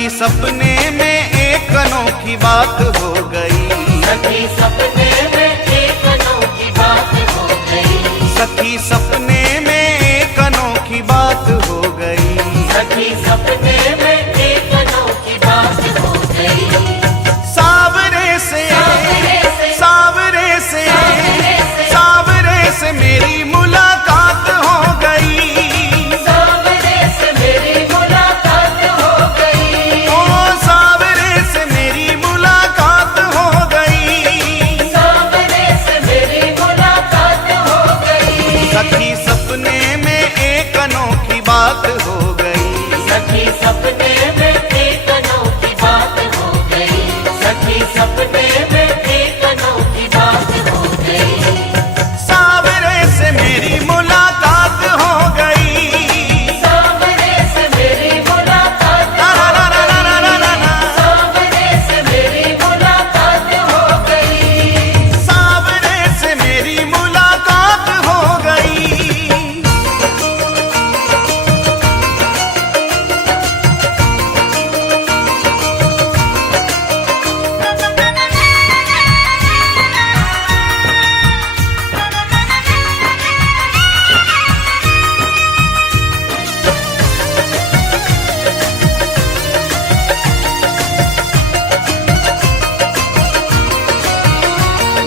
सखी सपने में एक अनोखी बात हो गई। सखी सपने में एक अनोखी बात हो गई। सखी सपने में एक अनोखी बात हो गई। सखी सपने में एक अनोखी बात हो गई। सावरे से सावरे से सावरे से मेरी मुलाकात हो गई। सावरे से मेरी मुलाकात हो गई। ओ सावरे से मेरी मुलाकात हो गई। सावरे से मेरी मुलाकात हो गई। सखी सपने में एक अनोखी बात हो गई। सखी सपने में एक अनोखी बात हो गई। सखी सपने में एक अनोखी बात हो गई। सावरे से मेरी मुलाकात हो गई। सावरे से मेरी मुलाकात ला ला ला ला ला ला ला ला। सावरे से मेरी मुलाकात हो गई। सावरे से मेरी मुलाकात हो गई।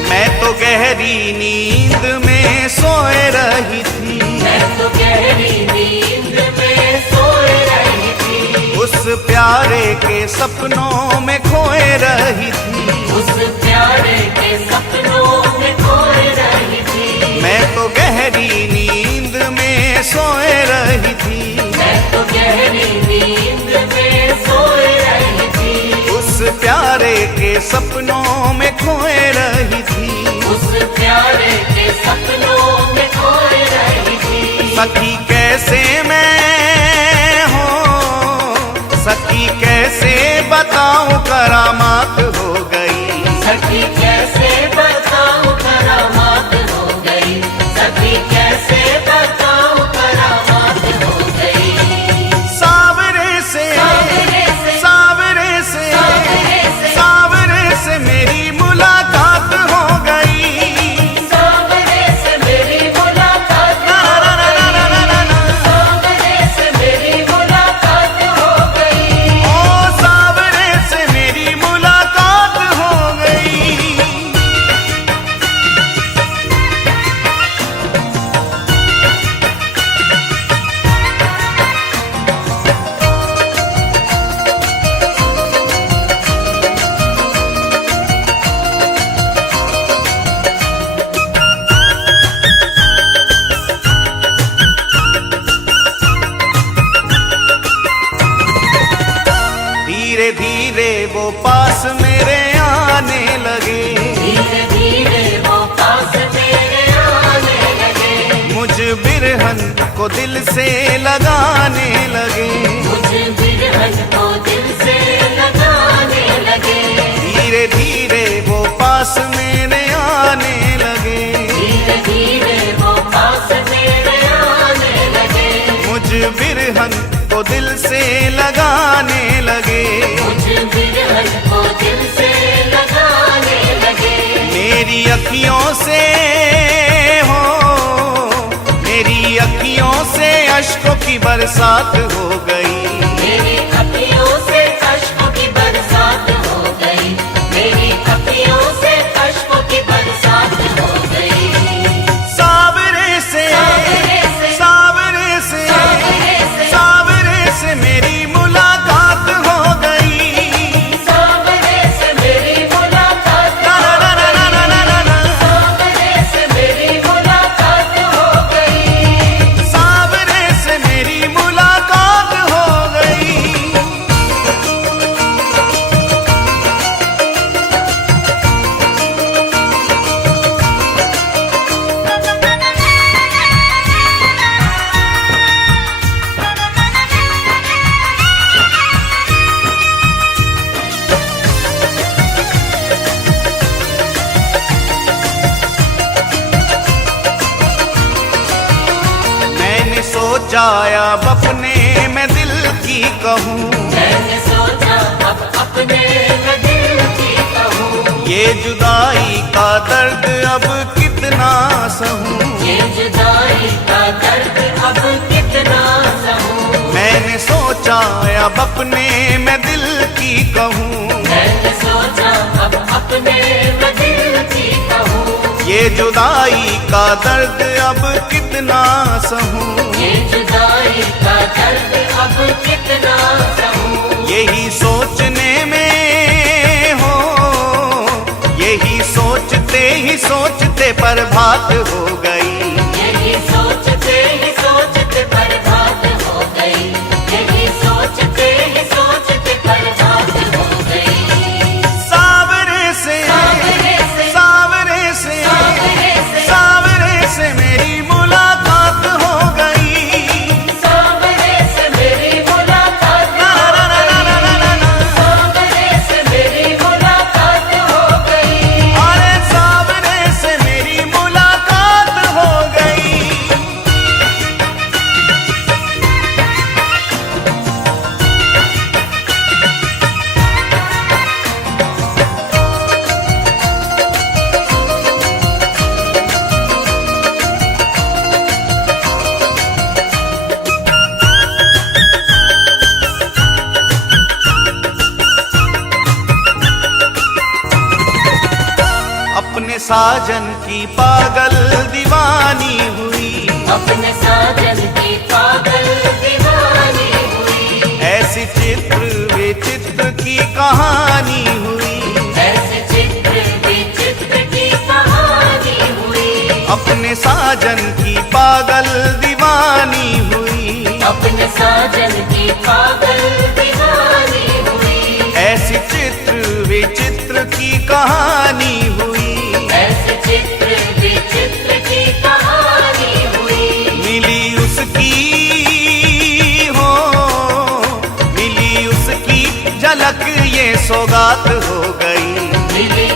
मैं तो गहरी नींद में सोए रही थी। मैं तो गहरी नींद में सोए रही थी। उस प्यारे के सपनों में खोए रही थी। उस प्यारे के सपनों में खोए रही थी। मैं तो गहरी नींद में सोए रही थी। मैं तो गहरी नींद में सोए रही थी। उस प्यारे के सपनों में खोए रही थी। उस प्यारे के सपनों में खोए रही थी। सखी कैसे मैं हो, सखी कैसे बताऊं करामात हो गई। सखी कैसे बताऊं करामात हो गई। सखी कैसे बताऊं करामात हो गई। सावरे से सावरे से सावरे से सावरे से सावरे से मेरी मुलाकात हो गई। सावरे से मेरी मुलाकात ला हो ला ला ला ला ला ला ला। सावरे से मेरी मुलाकात हो गई। ओ सावरे से मेरी मुलाकात हो गई। धीरे धीरे वो पास मेरे आने लगे। धीरे धीरे वो पास मेरे आने लगे। मुझ बिरहन को दिल से लगाने लगे। मुझे बिरहन को दिल से लगाने लगे। धीरे धीरे वो पास मेरे आने लगे। धीरे धीरे वो पास मेरे आने लगे। मुझ बिरहन को दिल से लगाने लगे। मुझे बिरहन को दिल से लगाने लगे। मेरी अखियों से हो, मेरी अखियों से अश्कों की बरसात हो गई। मेरी अखियों से अश्कों की बरसात हो गई। मेरी अखियों से अश्कों की बरसात हो गई। सावरे से सावरे से सावरे से सावरे से सावरे से मेरी मुलाकात हो गई। सावरे से मेरी मुलाकात ला ला ला ला ला ला ला ला। सावरे से मेरी मुलाकात हो गई। सावरे से मेरी मुलाकात हो गई। मैंने सोचा अब अपने मैं दिल की कहूँ। मैंने सोचा अपने मैं दिल की कहूँ, मैंने सोचा अब अपने मैं दिल की कहूँ। ये जुदाई का दर्द अब कितना सहूँ, ये जुदाई का दर्द अब कितना सहूँ। यही सोचने में हो, यही सोचते ही सोचते बर्बाद हो गई। यही सोचते ही सोचते बर्बाद हो गई। यही सोचते ही सोचते बर्बाद हो गई। सावरे से सावरे से सावरे से सावरे से सावरे से मेरी मुलाकात हो गई। सावरे से मेरी मुलाकात हो गई। सावरे से मेरी मुलाकात हो गई। अरे सावरे से मेरी मुलाकात हो गई। अपने साजन की पागल दीवानी हुई, अपने साजन की पागल दीवानी हुई। ऐसी चित्र विचित्र की कहानी हुई। ऐसे चित्र विचित्र की कहानी हुई। अपने साजन की पागल दीवानी हुई, अपने साजन की पागल दीवानी हुई। ऐसी चित्र विचित्र की कहानी हुई। ऐसे चित्र विचित्र की कहानी हुई। मिली उसकी हो, मिली उसकी झलक ये सौगात हो गई। मिली